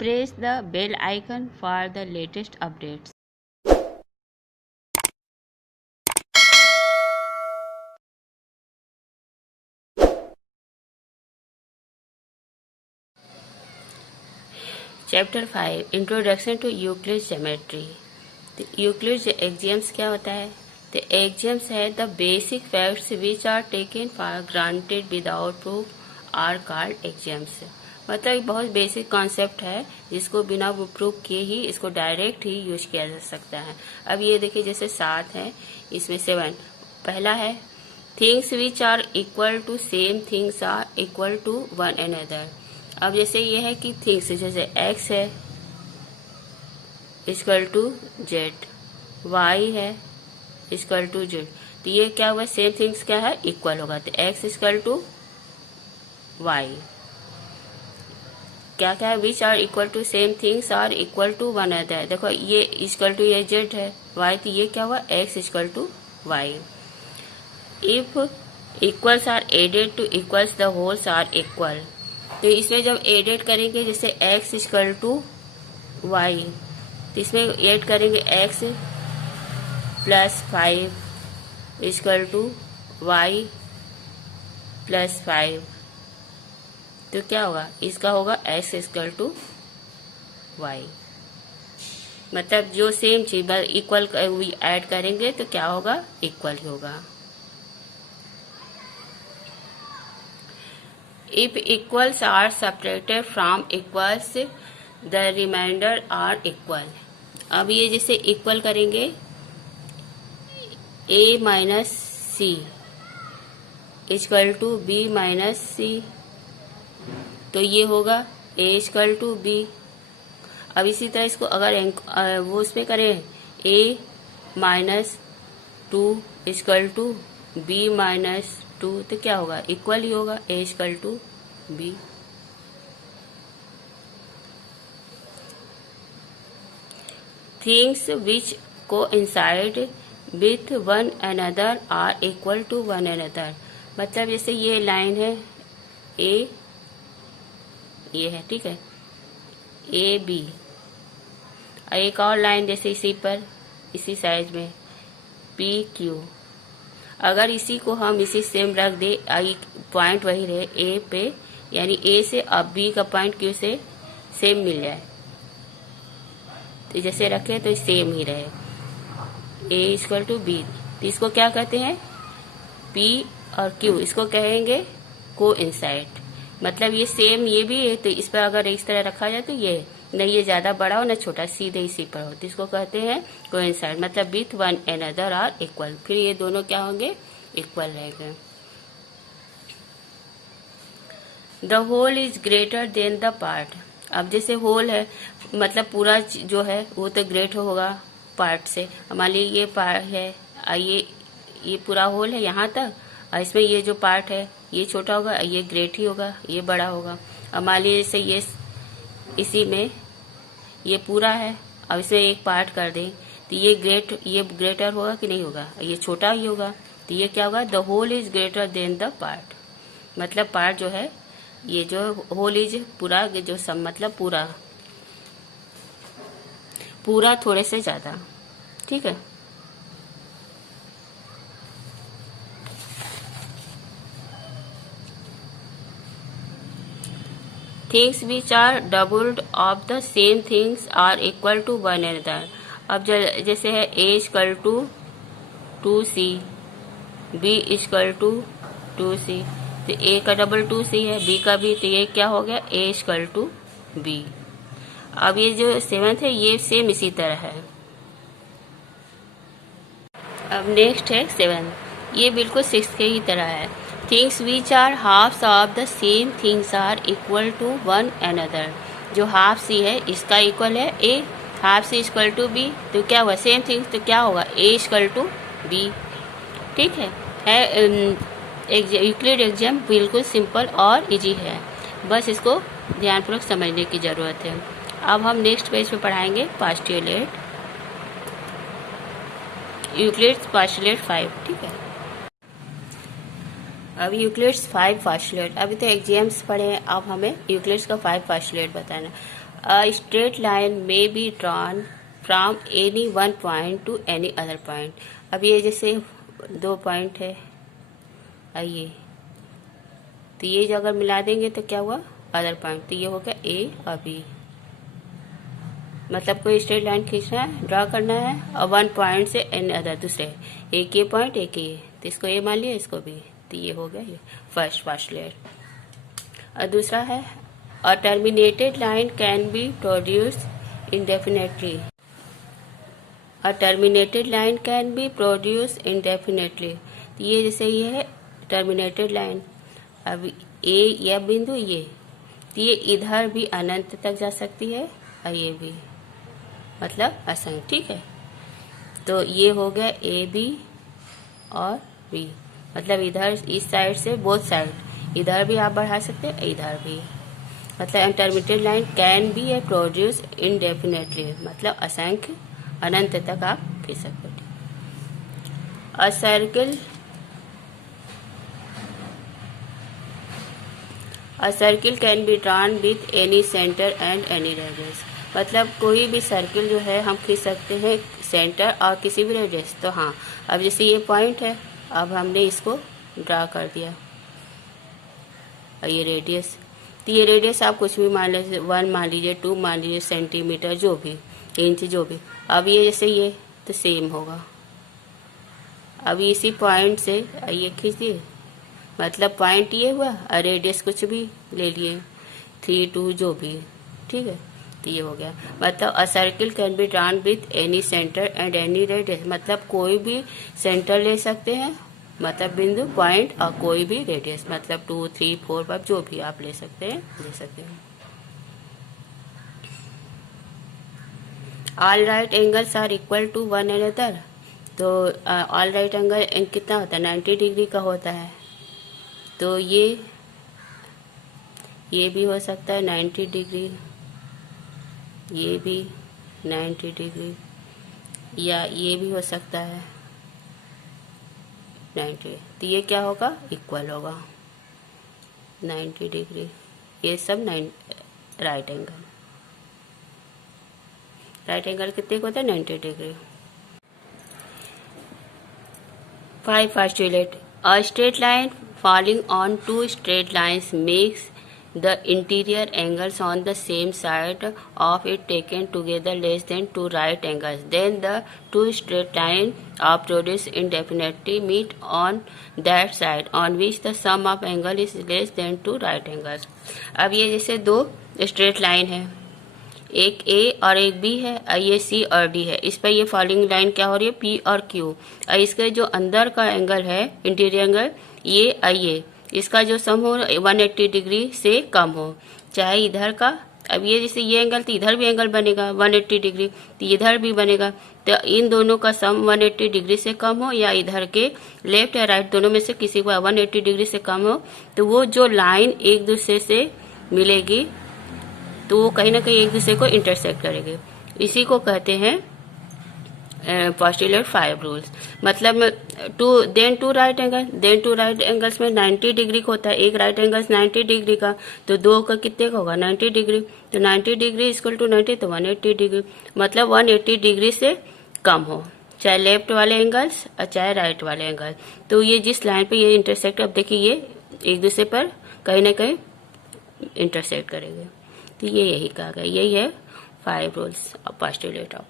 Press the bell icon for the latest updates. Chapter 5 introduction to Euclid geometry. तो Euclid axioms क्या होता है? तो एक्सियम्स है the basic facts which are taken for granted without proof are called axioms. मतलब एक बहुत basic concept है जिसको बिना प्रूफ किए ही इसको डायरेक्ट ही यूज किया जा सकता है। अब ये देखिए जैसे 7 है, इसमें 7 पहला है things which are equal to same things are equal to one another. अब जैसे ये है कि थिंग्स जैसे x है इक्वल टू जेड, y है इक्वल टू जेड, तो ये क्या हुआ सेम थिंग्स क्या है इक्वल होगा। तो x इक्वल टू वाई क्या क्या है which are equal to same things are equal to one other. देखो ये इक्वल टू ये जेड है y, तो ये क्या हुआ x equal to Y. If equals are added to equals the wholes are equal. तो इसमें जब एडेड करेंगे जैसे x इक्वल टू वाई, तो इसमें ऐड करेंगे x plus 5 equal to Y plus 5, तो क्या होगा इसका होगा x इक्वल टू वाई। मतलब जो सेम चीज इक्वल ऐड करेंगे तो क्या होगा इक्वल ही होगा। If equals are subtracted from equals, the remainder are equal। अब ये जैसे इक्वल करेंगे a minus C equal to B minus C, तो ये होगा a इक्वल टू बी। अब इसी तरह इसको अगर वो उसमें करें a minus 2 equal to B minus 2, तो क्या होगा इक्वल ही होगा a equal to B. Things which coincide with one another are equal to one another. मतलब जैसे ये लाइन है ए, ये है ठीक है ए बी, एक और लाइन जैसे इसी पर इसी साइज में पी क्यू। अगर इसी को हम इसी सेम रख दे पॉइंट वही रहे ए पे, यानी ए से अब बी का पॉइंट क्यू से सेम मिल जाए, तो जैसे रखे तो सेम ही रहे ए इक्वल टू बी, तो इसको क्या कहते हैं पी और क्यू, इसको कहेंगे कोइंसाइड। मतलब ये सेम ये भी है, तो इस पर अगर इस तरह रखा जाए तो ये न ये ज्यादा बड़ा हो न छोटा, सीधे इसी पर हो, तो इसको कहते हैं कोइंसाइड। मतलब with one another are equal, फिर ये दोनों क्या होंगे इक्वल रहेंगे। The whole is greater than the part. अब जैसे होल है मतलब पूरा जो है वो तो ग्रेट होगा पार्ट से। मान लीजिए ये पार्ट है, ये पूरा होल है यहाँ तक, और इसमें ये जो पार्ट है ये छोटा होगा, ये ग्रेट ही होगा, ये बड़ा होगा। अब मान लीजिए जैसे ये इसी में ये पूरा है, अब इसमें एक पार्ट कर दें तो ये ग्रेटर होगा कि नहीं होगा, ये छोटा ही होगा, तो ये क्या होगा the whole is greater than the part. मतलब पार्ट जो है ये जो होल इज पूरा जो सब मतलब पूरा थोड़े से ज्यादा, ठीक है। Things which are doubled of the same things are equal to one another. अब जैसे है a equal to 2c, b equal to 2c, तो a का डबल 2c है, b का भी, तो ये क्या हो गया a इक्वल टू b। अब ये जो 7th है ये सेम इसी तरह है। अब नेक्स्ट है 7, ये बिल्कुल 6 के ही तरह है। Things which are halves of the same things are equal to one another. जो हाफ सी है इसका इक्वल है a, half C equal to b, तो क्या हुआ सेम थिंग्स, तो क्या होगा a इक्वल टू b, ठीक है। यूक्लिड एक्सियम बिल्कुल सिंपल और इजी है, बस इसको ध्यानपूर्वक समझने की जरूरत है। अब हम नेक्स्ट पेज पे पढ़ाएंगे पोस्टुलेट, यूक्लिड्स पोस्टुलेट 5, ठीक है। अब यूक्लिड्स 5 पोस्टुलेट, अभी तो एक्सियम्स पढ़े हैं, अब हमें यूक्लिड्स का 5 पोस्टुलेट बताना। A straight line may be drawn from any one point to any other point. अब ये जैसे 2 पॉइंट है, आइए तो ये जो अगर मिला देंगे तो क्या हुआ, अदर पॉइंट, तो ये हो गया ए और बी। मतलब कोई स्ट्रेट लाइन खींचना है, ड्रा करना है, और 1 पॉइंट से एन अदर, दूसरे एक ये पॉइंट एक ये, तो इसको ए मान लिया, इसको भी, तो ये हो गया ये फर्स्ट पोस्टुलेट। और दूसरा है a terminated line can be produce indefinitely. A terminated line can be produce indefinitely. तो ये जैसे ये है टर्मिनेटेड लाइन, अब ए यह बिंदु ये, तो ये इधर भी अनंत तक जा सकती है और ये भी, मतलब असंख्य, ठीक है। तो ये हो गया ए बी और बी, मतलब इधर इस साइड से बोथ साइड, इधर भी आप बढ़ा सकते हैं, इधर भी, मतलब intermediate line can B A produce indefinitely, मतलब असंख्य अनंत तक आप खींच सकते हैं। अ circle can be drawn with any centre and any radius, मतलब कोई भी सर्किल जो है हम खींच सकते हैं सेंटर और किसी भी रेडियस। तो हाँ, अब जैसे ये पॉइंट है, अब हमने इसको ड्रा कर दिया और ये रेडियस, तो ये रेडियस आप कुछ भी मान लीजिए, 1 मान लीजिए, 2 मान लीजिए, सेंटीमीटर, जो भी, इंच, जो भी। अब ये जैसे ये तो सेम होगा, अब इसी पॉइंट से ये खींच दिए, मतलब पॉइंट ये हुआ और रेडियस कुछ भी ले लिए, 3, 2 जो भी, ठीक है। तो ये हो गया, मतलब अ circle can be drawn with any centre and any radius, मतलब कोई भी सेंटर ले सकते हैं, मतलब बिंदु, पॉइंट, और कोई भी रेडियस, मतलब 2, 3, 4, 5 जो भी आप ले सकते हैं, ले सकते हैं। All right angles are equal to one another, तो ऑल राइट एंगल कितना होता है, 90 डिग्री का होता है। तो ये भी हो सकता है 90 डिग्री, ये भी 90 डिग्री, या ये भी हो सकता है 90। तो ये क्या होगा, इक्वल होगा 90 डिग्री, ये सब राइट एंगल। राइट एंगल कितने को होता है, 90 degree. 5 postulate. A straight line falling on 2 straight lines makes the interior angles on the same side of it taken together less than 2 right angles. Then the 2 straight lines are produced indefinitely meet on that side on which the sum of angle is less than 2 right angles. अब ये जैसे 2 straight line है, एक ए और एक B है, और ये सी और डी है, इस पर ये फॉलोइंग लाइन क्या हो रही है, पी और क्यू, और इसके जो अंदर का एंगल है, इंटीरियर एंगल, ये और ये, इसका जो सम हो 180 डिग्री से कम हो, चाहे इधर का, अब ये जैसे ये एंगल, तो इधर भी एंगल बनेगा 180 डिग्री, तो इधर भी बनेगा, तो इन दोनों का सम 180 डिग्री से कम हो, या इधर के लेफ्ट या राइट दोनों में से किसी को 180 डिग्री से कम हो, तो वो जो लाइन एक दूसरे से मिलेगी तो वो कहीं ना कहीं एक दूसरे को इंटरसेक्ट करेंगे, इसी को कहते हैं पोस्टुलेट 5 रूल्स। मतलब टू राइट एंगल्स में 90 डिग्री का होता है, एक राइट एंगल्स 90 डिग्री का, तो 2 का कितने का होगा, 90 डिग्री, तो 90 डिग्री इक्वल टू 90, तो 180 डिग्री, मतलब 180 डिग्री से कम हो, चाहे लेफ्ट वाले एंगल्स और चाहे राइट वाले एंगल। तो ये जिस लाइन पे ये इंटरसेक्ट, अब देखिए ये एक दूसरे पर कहीं ना कहीं इंटरसेक्ट करेंगे, तो ये यही कहा गया, यही है 5 रूल्स ऑफ पोस्टुलेट ऑफ